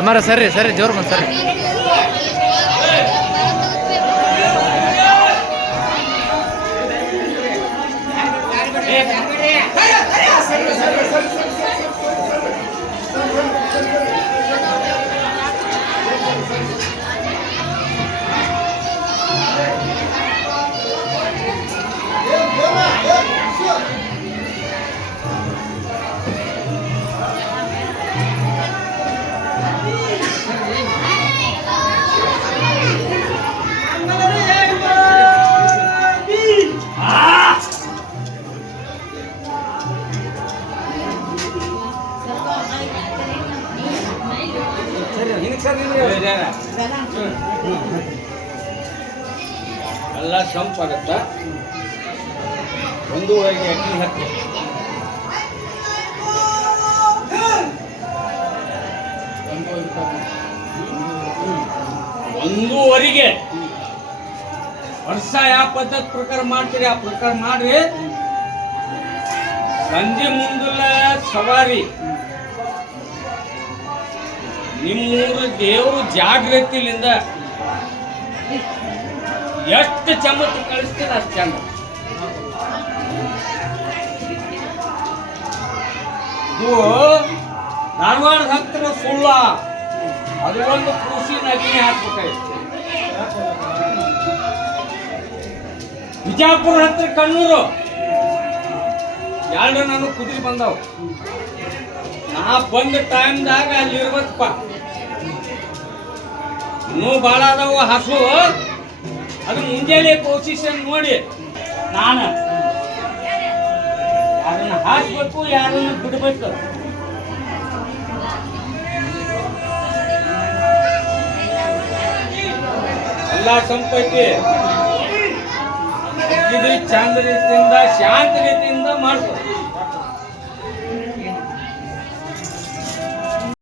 ಅಮ್ಮಾರ ಸರಿ ಸರಿ ಜೋರು ಬಂದು ಸರಿ. ಎಲ್ಲ ಸಂಪಾಗತ್ತ? ಒಂದೂವರೆಗೆ ಅಕ್ಕಿ ಹಾಕಿ. ಒಂದೂವರೆಗೆ. ವರ್ಷ ಯಾವ ಪದ್ಧತಿ ಪ್ರಕಾರ ಮಾಡ್ತೀರಿ? ಆ ಪ್ರಕಾರ ಮಾಡ್ರಿ. ಸಂಜೆ ಮುಂದಲ ಸವಾರಿ. ನಿಮ್ಮೂರು ದೇವರು ಜಾಗೃತಿಲಿಂದ ಎಷ್ಟು ಚಮತ್ ಕಳಿಸ್ತೀರ ಅಷ್ಟು ಚಂದ. ಧಾರವಾಡ ಹತ್ತಿರ ಸುಳ್ಳ. ಅದರೊಂದು ಕೃಷಿ ನಗ್ನಿ ಹಾಕ್ಬೇಕಾಯ್ತು ಬಿಜಾಪುರ ಹತ್ತಿರ ಕಣ್ಣೂರು. ಎರಡು ನಾನು ಕುದುರೆ ಬಂದವು. ನಾ ಬಂದ ಟೈಮ್ದಾಗ ಅಲ್ಲಿ ಇರ್ಬೇಕಪ್ಪ ಇನ್ನೂ ಭಾಳ ಅದಾವ ಹಸು. ಅದು ಮುಂಜಾನೆ ಪೊಸಿಷನ್ ನೋಡಿ ನಾನು. ಯಾರನ್ನ ಹಾಕ್ಬೇಕು ಯಾರನ್ನ ಬಿಡ್ಬೇಕು. ಎಲ್ಲ ಸಂಪತ್ತಿ. ಇದು ಚಂದ ರೀತಿಯಿಂದ ಶಾಂತ ರೀತಿಯಿಂದ ಮಾಡ್ಬೇಕು. Yeah.